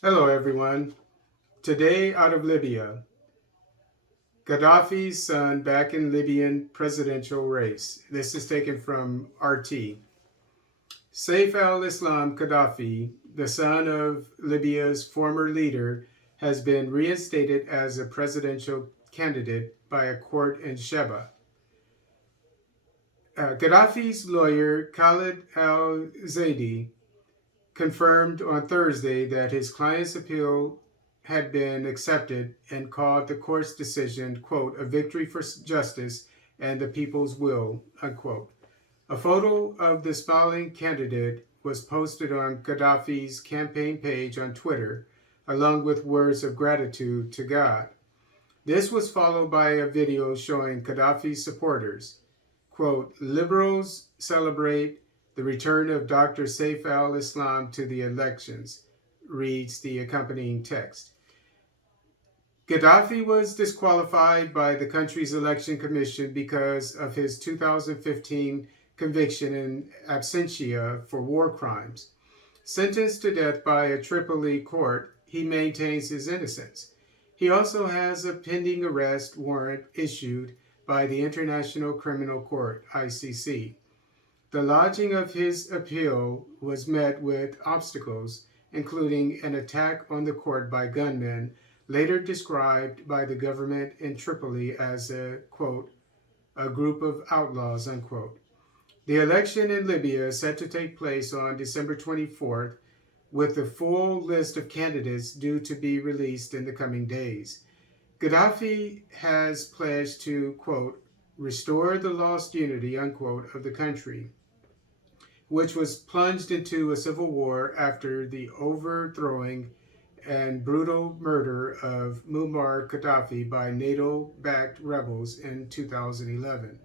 Hello, everyone. Today, out of Libya, Gaddafi's son back in Libyan presidential race. This is taken from RT. Saif al-Islam Gaddafi, the son of Libya's former leader, has been reinstated as a presidential candidate by a court in Sheba. Gaddafi's lawyer, Khalid al-Zaidi, confirmed on Thursday that his client's appeal had been accepted and called the court's decision, quote, a victory for justice and the people's will, unquote. A photo of the smiling candidate was posted on Gaddafi's campaign page on Twitter, along with words of gratitude to God. This was followed by a video showing Gaddafi's supporters, quote, liberals celebrate the return of Dr. Seif al-Islam to the elections, reads the accompanying text. Gaddafi was disqualified by the country's election commission because of his 2015 conviction in absentia for war crimes. Sentenced to death by a Tripoli court, he maintains his innocence. He also has a pending arrest warrant issued by the International Criminal Court, ICC. The lodging of his appeal was met with obstacles, including an attack on the court by gunmen, later described by the government in Tripoli as a, quote, a group of outlaws, unquote. The election in Libya is set to take place on December 24th, with the full list of candidates due to be released in the coming days. Gaddafi has pledged to, quote, restore the lost unity, unquote, of the country, which was plunged into a civil war after the overthrowing and brutal murder of Muammar Gadhafi by NATO-backed rebels in 2011.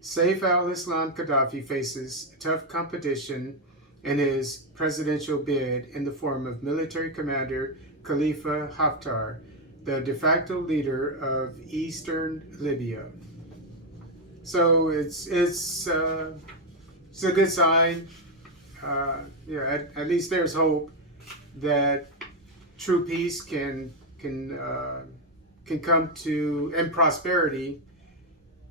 Saif al-Islam Gaddafi faces tough competition in his presidential bid in the form of military commander Khalifa Haftar, the de facto leader of eastern Libya. So it's a good sign. At least there's hope that true peace can come to, and prosperity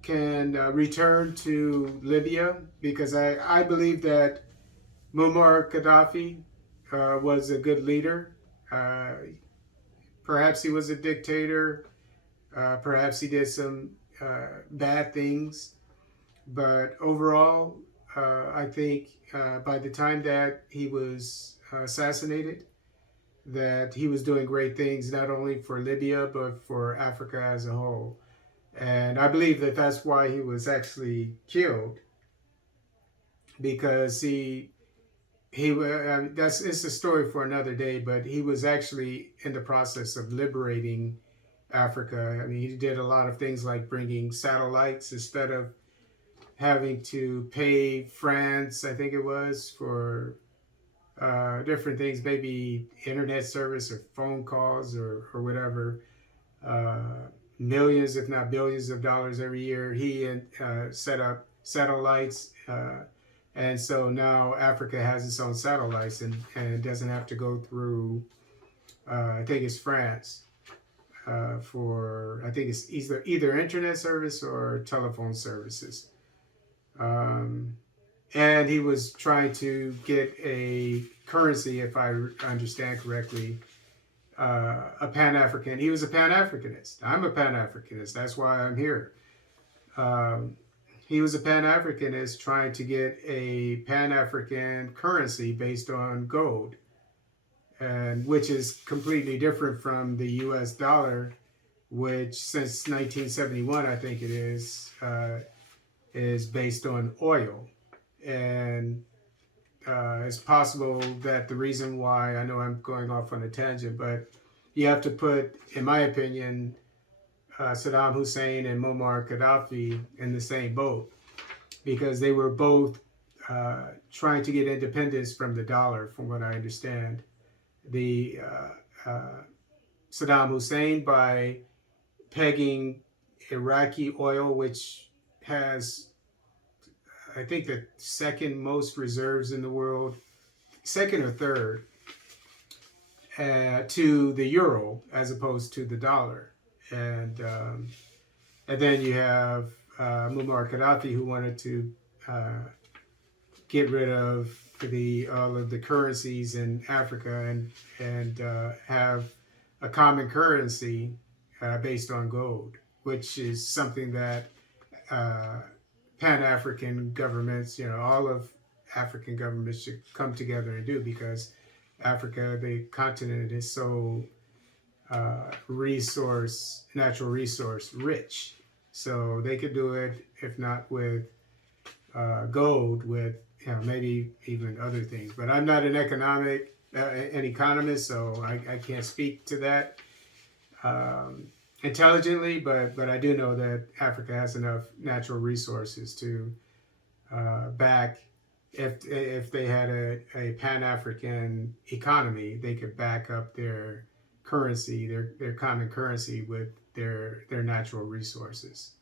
can return to Libya, because I believe that Muammar Gaddafi was a good leader. Uh, Perhaps he was a dictator. Perhaps he did some bad things. But overall, I think by the time that he was assassinated, that he was doing great things, not only for Libya, but for Africa as a whole. And I believe that that's why he was actually killed, because that's it's a story for another day, but he was actually in the process of liberating Africa. I mean, he did a lot of things like bringing satellites instead of having to pay France, I think it was, for different things, maybe internet service or phone calls or whatever. Millions, if not billions of dollars every year. He set up satellites. And so now Africa has its own satellites, and it doesn't have to go through, I think it's France, for, I think it's either internet service or telephone services. Um, and he was trying to get a currency, if I understand correctly, a Pan-African. He was a Pan-Africanist. I'm a Pan-Africanist. That's why I'm here. Um, he was a Pan-Africanist trying to get a Pan-African currency based on gold, and which is completely different from the U.S. dollar, which since 1971, I think it is based on oil. And it's possible that the reason why, I know I'm going off on a tangent, but you have to put, in my opinion, Saddam Hussein and Muammar Gaddafi in the same boat, because they were both trying to get independence from the dollar, from what I understand. The Saddam Hussein by pegging Iraqi oil, which has, I think, the second most reserves in the world, second or third, to the euro as opposed to the dollar. And then you have Muammar Gadhafi, who wanted to get rid of all of the currencies in Africa and have a common currency based on gold, which is something that Pan-African governments, all of African governments should come together and do, because Africa, the continent, is so natural resource rich. So they could do it, if not with gold, with maybe even other things. But I'm not an economist, so I can't speak to that intelligently. But I do know that Africa has enough natural resources to back. If they had a Pan-African economy, they could back up their currency, their common currency, with their natural resources.